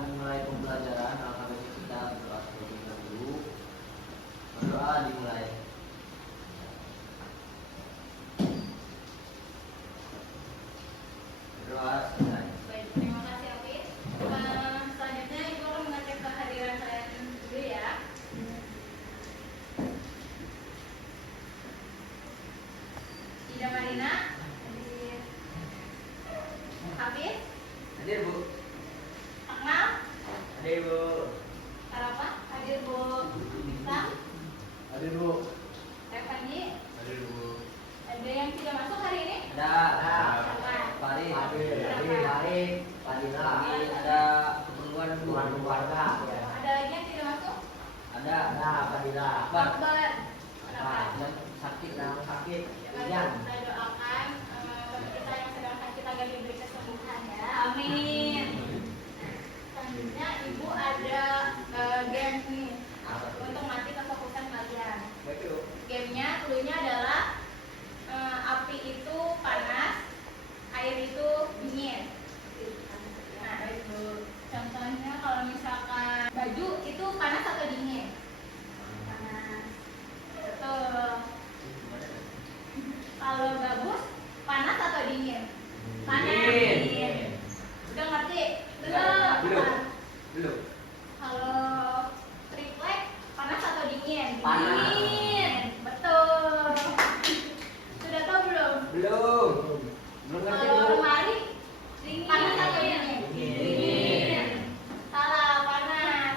memulai pembelajaran, alangkah baiknya kita berdoa terlebih dahulu. Berdoa dimulai. Berdoa selesai. Baik, terima kasih Afif. Selanjutnya Ibu akan mengecek kehadiran kalian dulu ya. Ida Marina, hadir. Hafiz, Hadir Bu. Akmal, Hadir Bu. Karafa, hadir Bu. Bisa, Hadir Bu. Revani, Hadir Bu. ada yang tidak masuk hari ini? Ada. Siapa? Farid. Hadir. Farid. Fadila. Ada keperluan keluarga. Ada lagi yang tidak masuk? Ada. Fadila. Akbar. Kenapa? Sakit. Sakit. Kita doakan teman kita yang sedang sakit agar diberi kesembuhan ya. Amin. Selanjutnya Ibu ada game nih untuk melatih kefokusan kalian. Betul. Gamenya cluenya adalah api itu panas, air itu dingin. Nah, itu contohnya kalau misalkan baju itu panas atau dingin? Panas. Betul. Kalau gabus panas atau dingin? Panas. Dingin. Udah ngerti? Belum. Kalau triplek panas atau dingin? Panas. Dingin. Betul. Sudah tahu belum? Belum ngerti Kalau Bu. lemari panas atau dingin? Dingin. Salah, panas.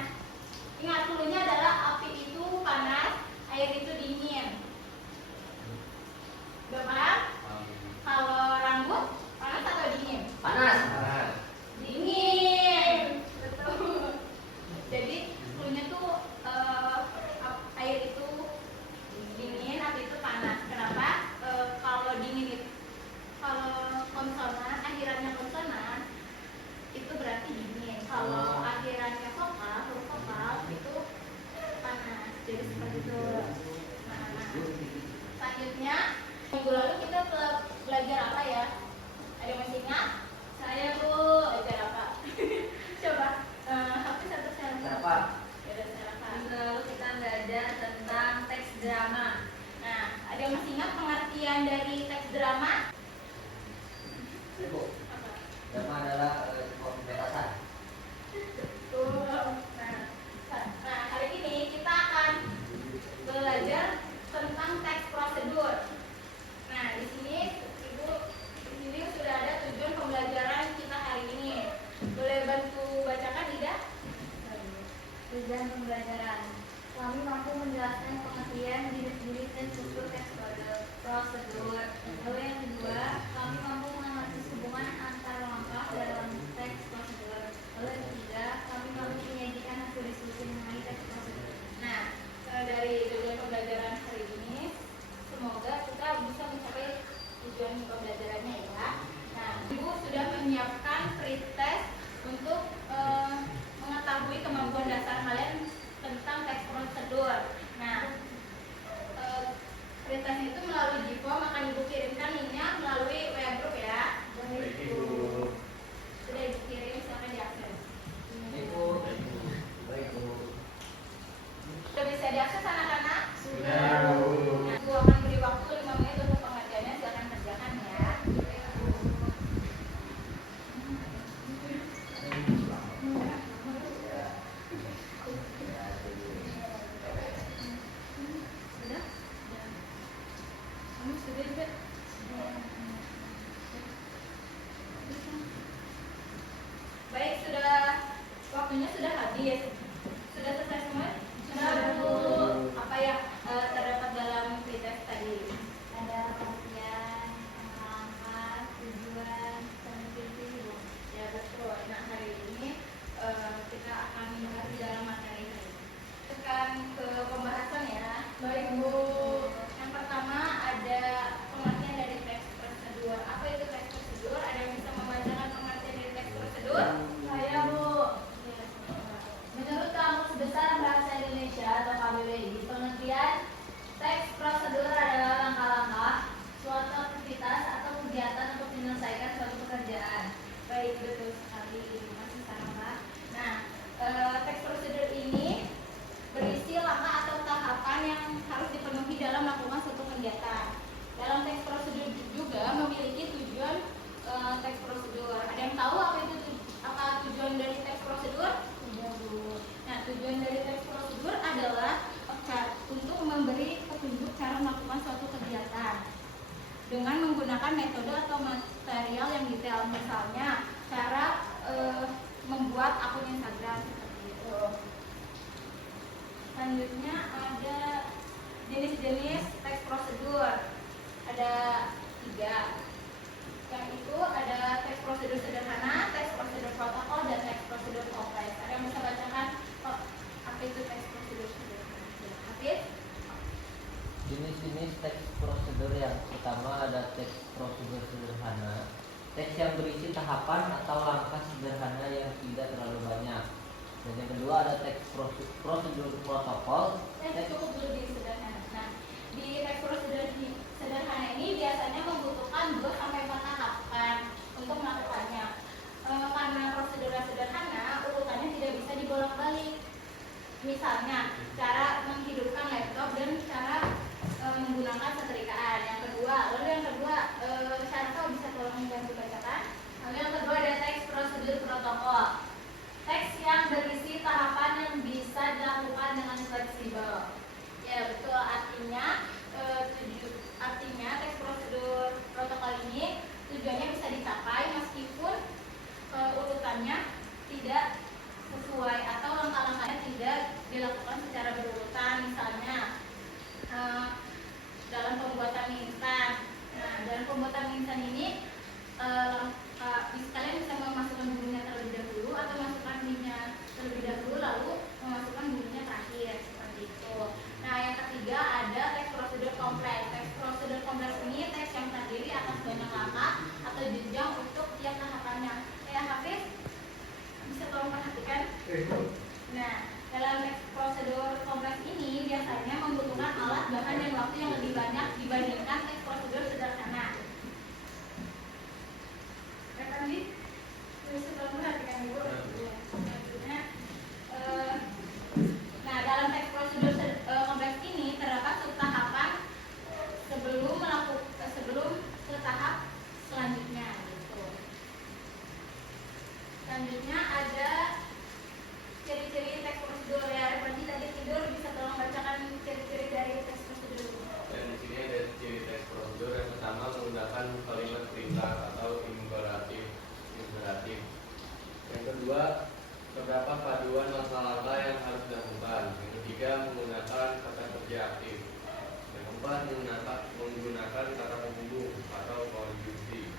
Ingat dulunya adalah api itu panas, air itu dingin. Udah paham? Kalau rambut panas atau dingin? Panas. Dingin. Betul. Jadi cluenya tuh air itu dingin, api itu panas. Kenapa? Kalau dingin itu, kalau konsonan, akhirannya konsonan itu berarti dingin. Kalau akhirannya vokal, huruf vokal itu panas. Jadi seperti itu. Nah, selanjutnya minggu lalu kita belajar apa ya? Ada yang masih ingat? Saya Bu. Belajar apa? Coba. Hafiz atau Syarafah? Syarafah. Ya udah Syarafah. Minggu lalu kita belajar tentang teks drama. Nah, ada yang masih ingat pengertian dari teks drama? Bu. Apa? Drama adalah pembebasan. Tuh. Nah, hari ini kita akan belajar tentang teks prosedur. Nah, di sini Ibu, di sini sudah ada tujuan pembelajaran kita hari ini. Boleh bantu bacakan Ida? Tujuan pembelajaran. Kami mampu menjelaskan pengertian jenis-jenis dan struktur teks prosedur. Lalu yang kedua, kami mampu menganalisis hubungan antar langkah dalam teks prosedur. Lalu yang ketiga, kami mampu menyajikan hasil diskusi mengenai teks prosedur. Nah, dari tujuan pembelajaran hari ini, semoga kita bisa mencapai tujuan pembelajarannya ya. Nah, Ibu sudah menyiapkan pretest untuk mengetahui kemampuan dasar kalian tentang teks prosedur. Nah, pretest itu melalui G-form akan Ibu kirimkan linknya melalui WA group ya. Baik, Ibu. Sudah Ibu kirim, silakan diakses. Ibu. Baik Bu. Sudah bisa diakses anak-anak? Sudah, Bu. Nah, Ibu akan beri waktu 5 menit untuk pengerjaannya, silakan kerjakan ya. Sudah? Kamu sudah juga? Baik, sudah waktunya sudah habis. Sudah selesai semua? Sudah Bu. Apa yang terdapat dalam pretest tadi? Ada pengertian, langkah, tujuan, dan visi. Ya betul. Nah hari ini kita akan membahas di dalam materi ini. Tekan ke pembahasan ya. Baik Bu. Yang pertama ada pengertian dari teks prosedur. Apa itu teks prosedur? Ada yang bisa membacakan pengertian dari teks prosedur? Saya Bu. Ya, Dan yang kedua ada teks prosedur protokol. Cukup dulu di sederhana. Nah, di teks prosedur sederhana ini biasanya membutuhkan 2 sampai 4 tahapan untuk melakukannya. Karena prosedurnya sederhana, urutannya tidak bisa dibolak-balik. Misalnya, cara menghidupkan laptop dan cara menggunakan setrikaan. Yang kedua, Syarfa bisa tolong membantu bacakan. Lalu yang kedua ada teks prosedur protokol. Teks yang berisi tahapan yang bisa dilakukan dengan fleksibel. Ya betul, artinya teks prosedur protokol ini tujuannya bisa dicapai meskipun urutannya tidak sesuai atau langkah-langkahnya tidak dilakukan secara berurutan. Misalnya dalam pembuatan mie instan. Nah, dalam pembuatan mie instan ini kalian bisa memasukkan bumbunya terlebih dahulu atau masukkan mie-nya terlebih dahulu lalu memasukkan bumbunya terakhir, seperti itu. Nah, yang ketiga ada teks prosedur kompleks. Teks prosedur kompleks ini teks yang terdiri atas banyak langkah atau jenjang untuk tiap tahapannya. Hafiz bisa tolong perhatikan. Nah, dalam teks prosedur kompleks ini biasanya membutuhkan alat, bahan, dan waktu yang lebih banyak dibandingkan teks prosedur sederhana. Bisa tolong perhatikan dulu. Nah, dalam teks prosedur kompleks ini terdapat subtahapan sebelum ke tahap selanjutnya. Gitu. Selanjutnya ada ciri-ciri teks prosedur. Ya, Revanji tadi tidur, bisa tolong bacakan ciri-ciri dari teks prosedur. Dan di sini ada ciri teks prosedur. Yang pertama menggunakan kalimat perintah atau imperatif. Yang kedua, terdapat paduan langkah-langkah yang harus dilakukan. Yang ketiga, menggunakan kata kerja aktif. Yang keempat, menggunakan kata penghubung atau konjungsi.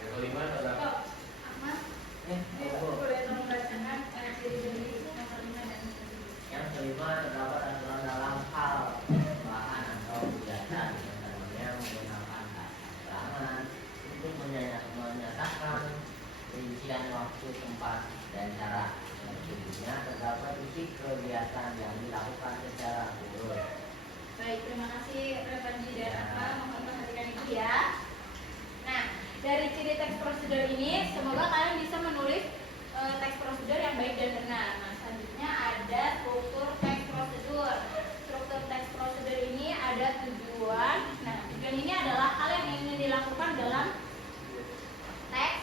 Yang kelima, terdapat Ahmad, boleh tolong bacakan ciri-ciri yang kelima dan Yang kelima terdapat aturan dalam hal bahan atau kegiatan, contohnya menggunakan keterangan untuk menyatakan rincian waktu, tempat, dan cara. Selanjutnya terdapat isi kegiatan yang dilakukan secara turun. Baik, terima kasih Revanji dan Akmal, mohon perhatikan itu ya. Nah, dari ciri teks prosedur ini, semoga kalian bisa menulis teks prosedur yang baik dan benar. Nah, selanjutnya ada struktur teks prosedur. Struktur teks prosedur ini ada tujuan. Nah, tujuan ini adalah hal yang ingin dilakukan dalam teks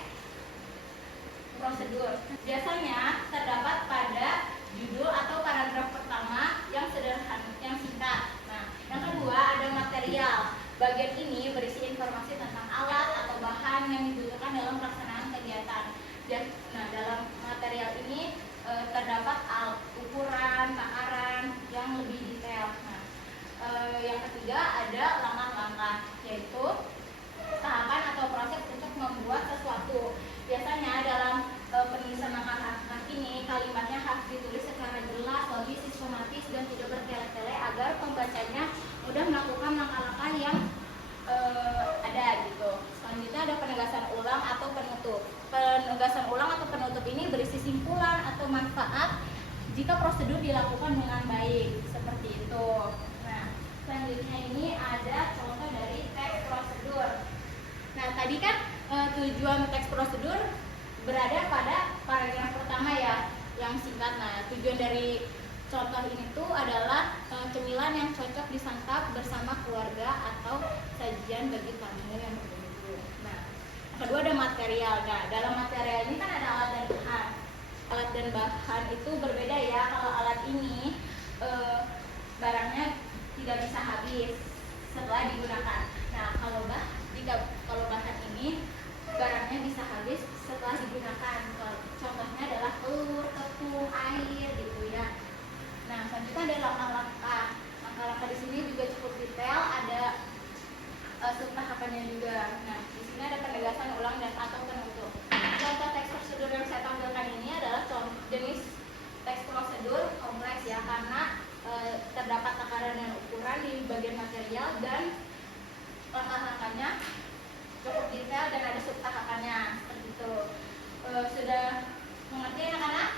prosedur. Biasanya terdapat pada judul atau paragraf pertama yang sederhana, yang singkat. Nah, yang kedua ada material. Bagian ini berisi informasi tentang alat atau bahan yang dibutuhkan dalam pelaksanaan kegiatan. Nah, dalam material ini terdapat ukuran, takaran yang lebih detail. Nah, yang ketiga ada langkah-langkah, yaitu tahapan atau proses untuk membuat sesuatu. Biasanya dalam penulisan langkah-langkah ini kalimatnya harus ditulis secara jelas, logis, sistematis, dan tidak bertele-tele agar pembacanya mudah melakukan langkah-langkah yang ada gitu. Selanjutnya ada penegasan ulang atau penutup. Penegasan ulang atau penutup ini berisi simpulan atau manfaat jika prosedur dilakukan dengan baik, seperti itu. Nah, selanjutnya ini ada contoh dari teks prosedur. Nah, tadi kan tujuan teks prosedur berada pada paragraf pertama ya, yang singkat. Nah, tujuan dari contoh ini tuh adalah cemilan yang cocok disantap bersama keluarga atau sajian bagi tamu yang berkunjung. Nah, kedua ada material. Nah, dalam material ini kan ada alat dan bahan. Alat dan bahan itu berbeda ya. Kalau alat ini barangnya tidak bisa habis setelah digunakan. Nah, kalau bahan ini barangnya bisa habis setelah digunakan. Contohnya adalah telur, tepung, air gitu ya. Nah, selanjutnya ada langkah-langkah. Langkah-langkah di sini juga cukup detail, ada subtahapannya juga. Nah, di sini ada penegasan ulang dan atau penutup. Contoh teks prosedur yang saya tampilkan ini adalah jenis teks prosedur kompleks ya, karena terdapat takaran dan ukuran di bagian material dan langkah-langkahnya cukup detail dan ada subtahapannya seperti itu. Sudah mengerti anak-anak?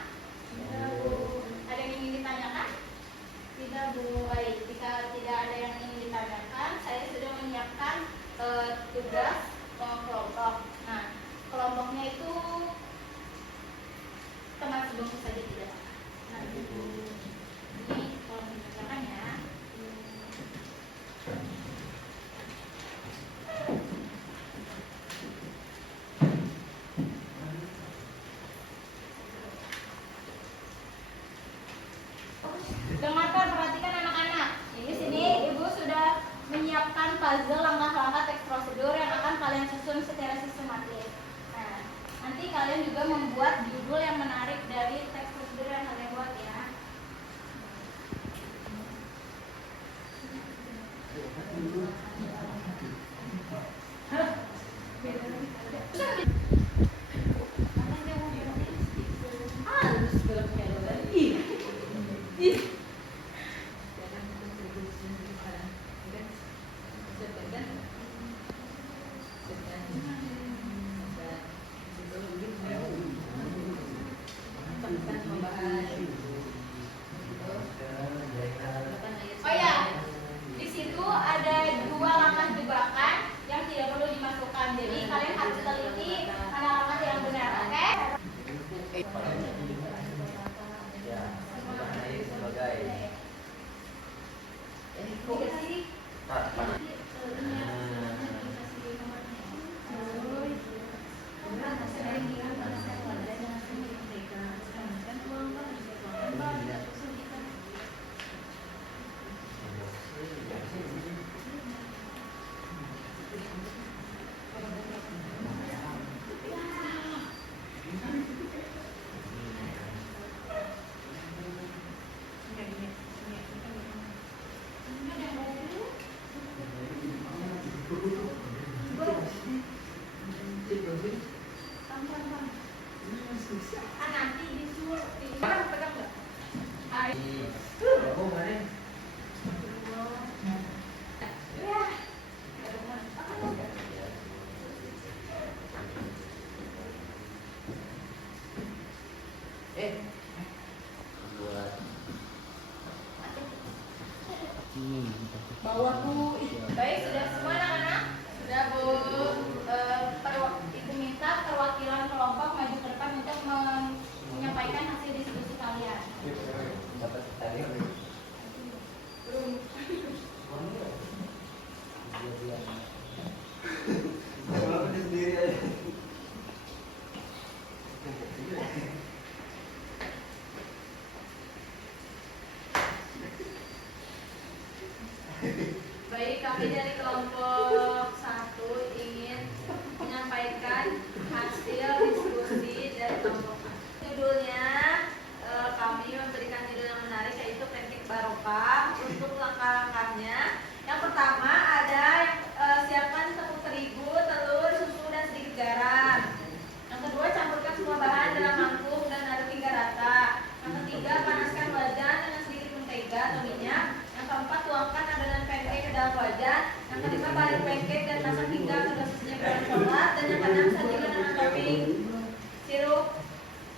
Dengarkan, perhatikan anak-anak. Ini sini ibu sudah menyiapkan puzzle langkah-langkah teks prosedur yang akan kalian susun secara sistematis. Nah, nanti kalian juga membuat judul yang menarik dari teks prosedur yang kalian buat ya. Oh ya, di situ ada 2 langkah jebakan yang tidak perlu dimasukkan. Jadi kalian harus teliti mana langkah yang benar, oke? Ya, maknai sebagai Nanti disuruh pegang nggak? buat Bawah tuh. Baik, sudah semua anak-anak? Sudah Bu. Ibu minta perwakilan kelompok maju ke depan untuk menyampaikan hasil diskusi kalian. Belum. Baik, kami dari kelompok 1 ingin menyampaikan hasil diskusi dari kelompok 1. Judulnya kami memberikan judul yang menarik yaitu pancake barokah. Untuk langkah-langkahnya, yang pertama ada siapkan tepung terigu, telur, susu dan sedikit garam. Yang kedua, campurkan semua bahan dalam mangkuk dan aduk hingga rata. Yang ketiga, panaskan wajan dengan sedikit mentega atau minyak. Yang keempat, tuangkan adonan pancake ke dalam wajan. Yang kelima, balik pancake dan masak hingga kedua sisinya berwarna coklat. Dan yang keenam, sajikan dengan topping sirup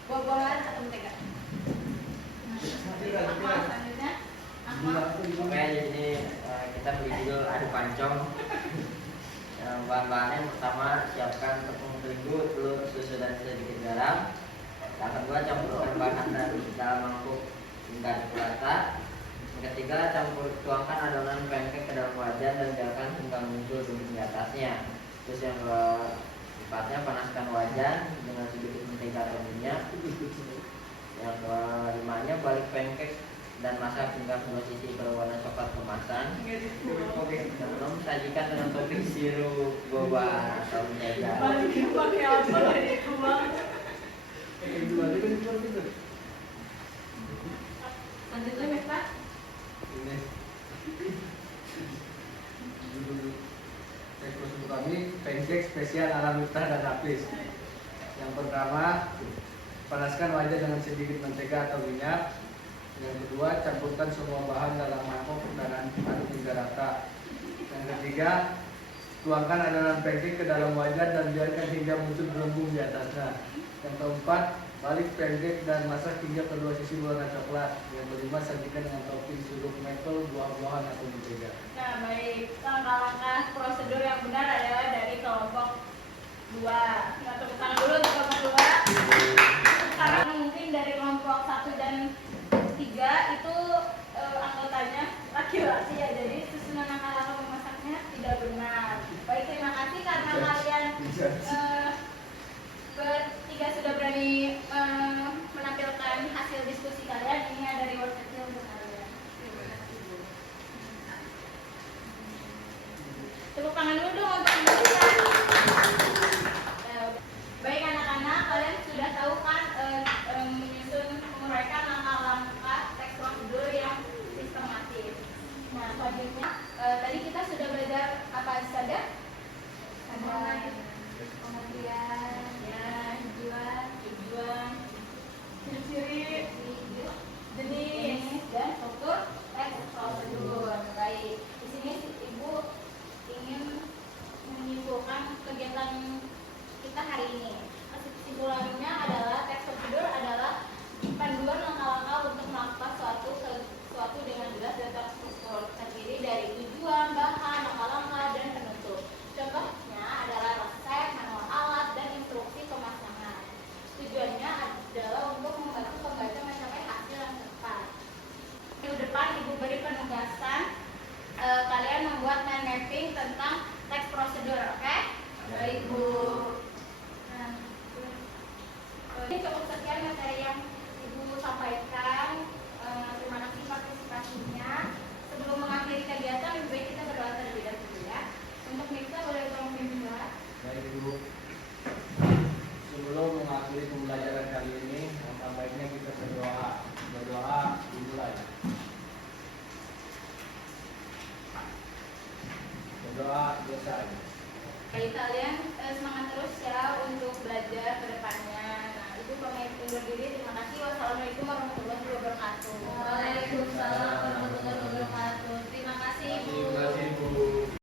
buah-buahan atau mentega. Apa selanjutnya? Oke, jadi kita beri judul adu pancong. Bahan-bahannya yang pertama, siapkan tepung terigu, telur, susu dan sedikit garam. Yang kedua, campurkan bahan dari dalam mangkuk hingga aduk rata. Yang ketiga, tuangkan adonan pancake ke dalam wajan dan biarkan hingga muncul duri di atasnya. Terus yang keempatnya, panaskan wajan dengan sedikit mentega atau minyak. Yang kelimanya, balik pancake dan masak hingga kedua sisi berwarna coklat kemasan. Sebelum sajikan dengan topping sirup boba atau mentega. Pakai apa dari uang? Lanjutnya, Miftah. Ini judul teks prosedur kami pancake spesial ala Miftah dan Hafiz. Yang pertama, panaskan wajan dengan sedikit mentega atau minyak. Yang kedua, campurkan semua bahan dalam mangkok dan aduk hingga rata. Yang ketiga, tuangkan adonan pancake ke dalam wajan dan biarkan hingga muncul gelembung di atasnya. Yang keempat, balik pancake dan masak hingga kedua sisi berwarna coklat. Yang kelima, sajikan dengan topping sirup maple, buah-buahan atau mentega. Nah, baik. Langkah-langkah prosedur yang benar adalah dari kelompok 2. Kita tepuk tangan dulu untuk kelompok 2. Sekarang mungkin dari kelompok 1 dan